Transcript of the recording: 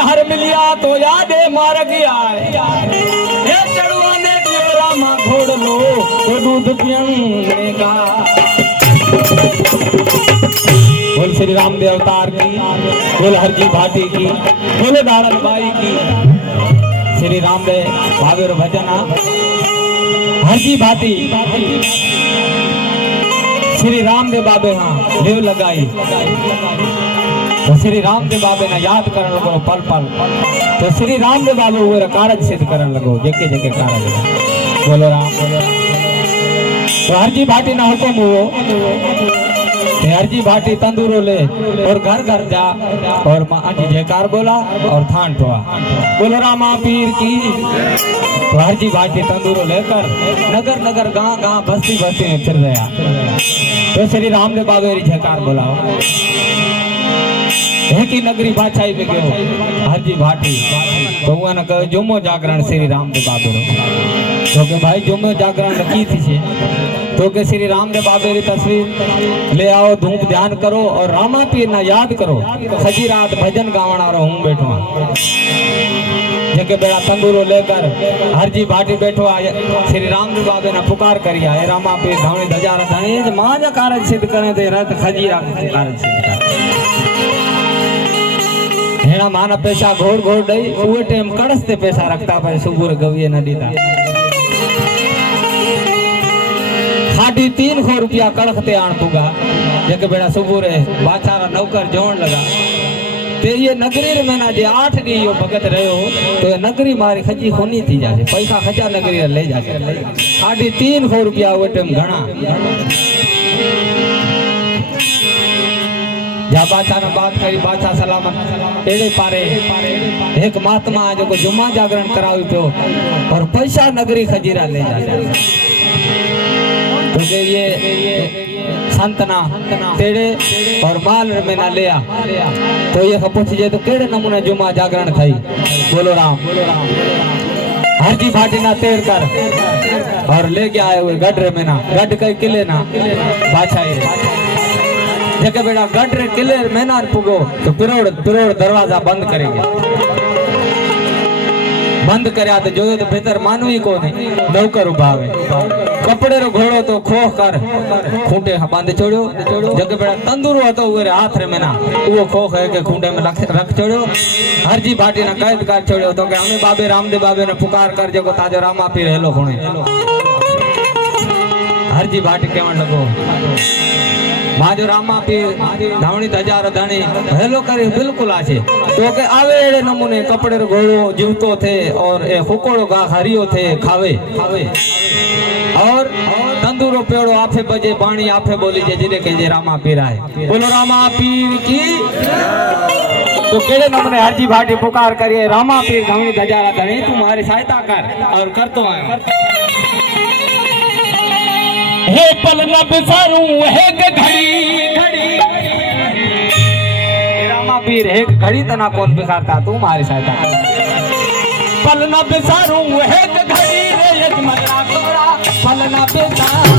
हर मिलिया तो यादे मार गया हे चढ़वा ने दियो रामा घोड़ लो तो दूध पियने का। बोल श्री रामदेव अवतार की, बोल हरजी भाटी की, बोले दारल बाई की। श्री रामदेव भावेर भजन हरजी भाटी श्री रामदेव बाबे हाँ देव लगाई तो श्री रामदेव बाबे ने याद करने लगो पल पल तो श्री रामदेव बाबे वो कारज सिद्ध करने लगो जेके जेके कारज। बोलो राम बोलो राम। तो हरजी भाटी ना हुक्म हुओ हरजी भाटी तंदूरो ले और घर घर जा और माँ जी जयकार बोला और थान ठोआ बोलो रामा पीर की। तो हरजी भाटी तंदूरो लेकर नगर नगर गांव गांव बस्ती बस्ती में फिर गया तो श्री रामदेव बाबे जयकार बोलाओ की नगरी बादशाही में गयो हरजी भाटी तो वो ने कहे जुम्मो जागरण श्री रामदेव बाबे तो के भाई जुम्मो जागरण की थी छे तो के श्री रामदेव बाबे री तस्वीर ले आओ धूप ध्यान करो और रामा पीर ना याद करो सजी रात भजन गावण आरो हूं बैठो जेके बेड़ा तंदूरो लेकर हरजी भाटी बैठो श्री रामदेव बाबे ने पुकार करिया हे रामा पीर धवणी धजार धणी मां जा कारज सिद्ध करे ते रत खजीरा कारज सिद्ध करे हेना माना पैसा घोड़ घोड़ दई उहे टाइम कड़स ते पैसा रखता पर सुबुर गविए न दीता 350 रुपया कड़कते आन पुगा जेके बेड़ा सुबुर बादशाह नौकर जोड़ लगा ते ये नगरी में ना जे 8 दी यो भगत रहो तो ये नगरी मारी खजी होनी थी जासे पैसा खचा नगरी ले जासे 350 रुपया वो टाइम घणा जा बादशाह ने बात करी बादशाह सलामत एड़े पारे एक महात्मा जो को जुम्मा जागरण करावी पियो और पैसा नगरी खजीरा ले जासे तो ये संतना तेड़े और माल में ना लिया तो ये पूछ जे तो केड़े नमूने जुम्मा जागरण थई। बोलो राम हरजी भाटी ना तेड़ कर और ले गया है वो गढ़ में ना गढ़ कई किले ना बादशाह जेके बेड़ा गढ़ किले में ना पुगो तो पिरोड़ दरवाजा बंद करेंगे बंद करया तो जो तो भीतर मानू ही कोने नौकर उभावे कपड़े रो घोड़ो तो खोह कर खूंटे बांध छोड़ो जग बेड़ा तंदूरो हतो उरे हाथ रे में ना वो खोह है के खूंटे में रख छोड़ो हरजी भाटी ना कैद कर छोड़ो तो के हमें बाबे रामदेव बाबे ने पुकार कर जको ताजो रामा पीर हेलो कोने हरजी भाटी केवण लगो माजो रामा पीर धावणी हजार धणी हेलो करे बिल्कुल आछे तो के आवे एड़े नमूने कपड़े रो घोड़ो जीवतो थे और ए हुकोड़ो गा हरियो थे खावे और तंदूरो पेड़ो आफे बजे बाणी आफे बोली जे जिने के जे रामा पीर आए। बोलो रामा पीर की। तो केड़े नमूने हरजी भाटी पुकार करिए रामा पीर धावणी हजार धणी तू मारी सहायता कर और करतो आयो हे पल न बिसारूं हे घड़ी रामा पीर हे घड़ी तना कौन बिसारता तू मारी सहायता पल न बिसारूं हे घड़ी रे यजमान तोरा पल न बिसारूं